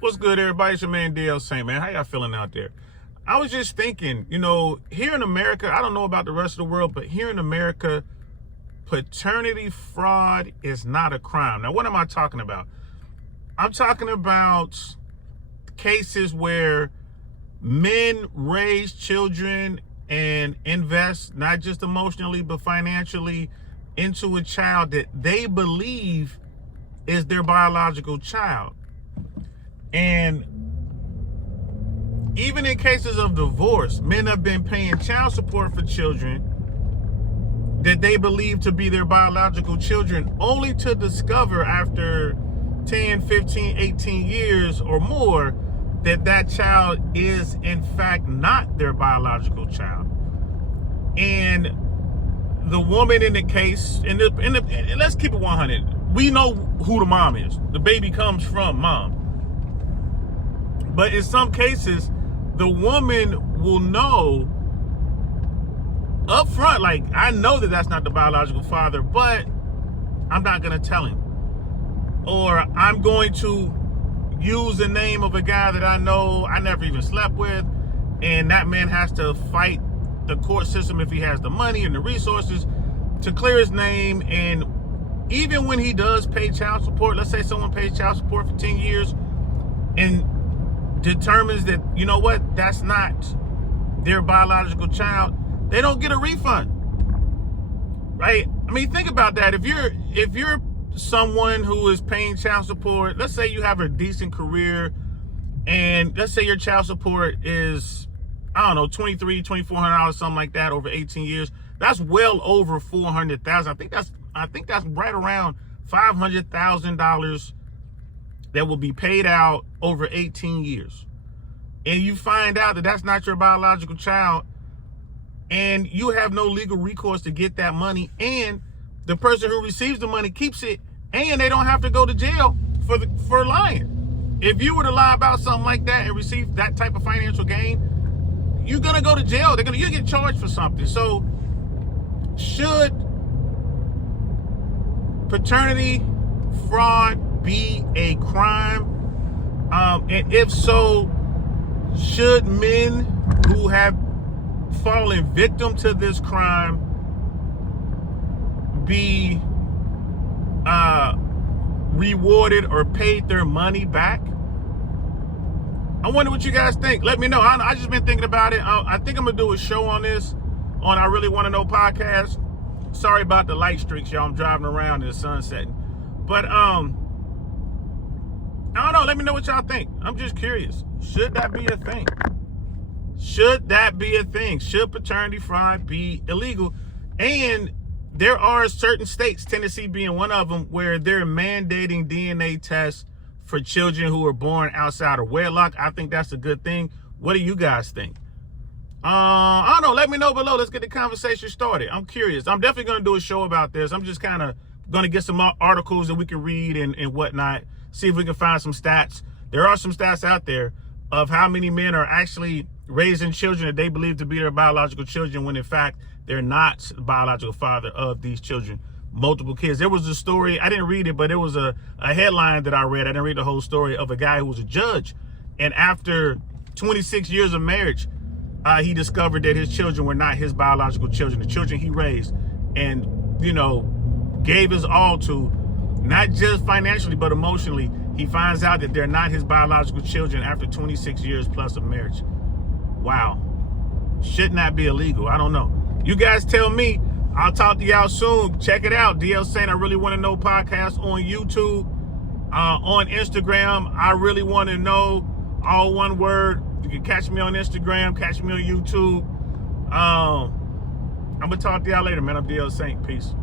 What's good, everybody? It's your man DL Saint, man. How y'all feeling out there? I was just thinking, here in America, I don't know about the rest of the world, but here in America, paternity fraud is not a crime. Now, what am I talking about? I'm talking about cases where men raise children and invest, not just emotionally, but financially, into a child that they believe is their biological child. And even in cases of divorce, men have been paying child support for children that they believe to be their biological children, only to discover after 10, 15, 18 years or more that child is in fact not their biological child. And the woman in the case, and let's keep it 100. We know who the mom is. The baby comes from mom. But in some cases, the woman will know up front, like, I know that that's not the biological father, but I'm not going to tell him. Or I'm going to use the name of a guy that I know I never even slept with, and that man has to fight the court system if he has the money and the resources to clear his name. And even when he does pay child support, let's say someone pays child support for 10 years and determines that, you know what, that's not their biological child, they don't get a refund, right? I mean, think about that. If you're someone who is paying child support, let's say you have a decent career, and let's say your child support is, I don't know, $2,300, $2,400, something like that, over 18 years. That's well over $400,000. I think that's right around $500,000 that will be paid out over 18 years. And you find out that that's not your biological child, and you have no legal recourse to get that money, and the person who receives the money keeps it, and they don't have to go to jail for lying. If you were to lie about something like that and receive that type of financial gain, you're gonna go to jail. You get charged for something. So should paternity fraud be a crime? And if so, should men who have fallen victim to this crime be rewarded or paid their money back? I wonder what you guys think. Let me know. I just been thinking about it. I think I'm gonna do a show on this on I Really Want to Know podcast. Sorry about the light streaks, y'all. I'm driving around and the sun's setting. But I don't know. Let me know what y'all think. I'm just curious. Should that be a thing? Should that be a thing? Should paternity fraud be illegal? And there are certain states, Tennessee being one of them, where they're mandating DNA tests for children who are born outside of wedlock. I think that's a good thing. What do you guys think? I don't know. Let me know below. Let's get the conversation started. I'm curious. I'm definitely going to do a show about this. I'm just kind of going to get some articles that we can read and whatnot. See if we can find some stats. There are some stats out there of how many men are actually raising children that they believe to be their biological children, when in fact they're not the biological father of these children. Multiple kids. There was a story, I didn't read it, but it was a headline that I read. I didn't read the whole story, of a guy who was a judge. And after 26 years of marriage, he discovered that his children were not his biological children. The children he raised and, gave his all to, not just financially, but emotionally. He finds out that they're not his biological children after 26 years plus of marriage. Wow. Should not be illegal. I don't know. You guys tell me. I'll talk to y'all soon. Check it out. DL Saint I Really Want to Know podcast on YouTube, on Instagram. I Really Want to Know, all one word. You can catch me on Instagram, catch me on YouTube. I'm going to talk to y'all later, man. I'm DL Saint. Peace.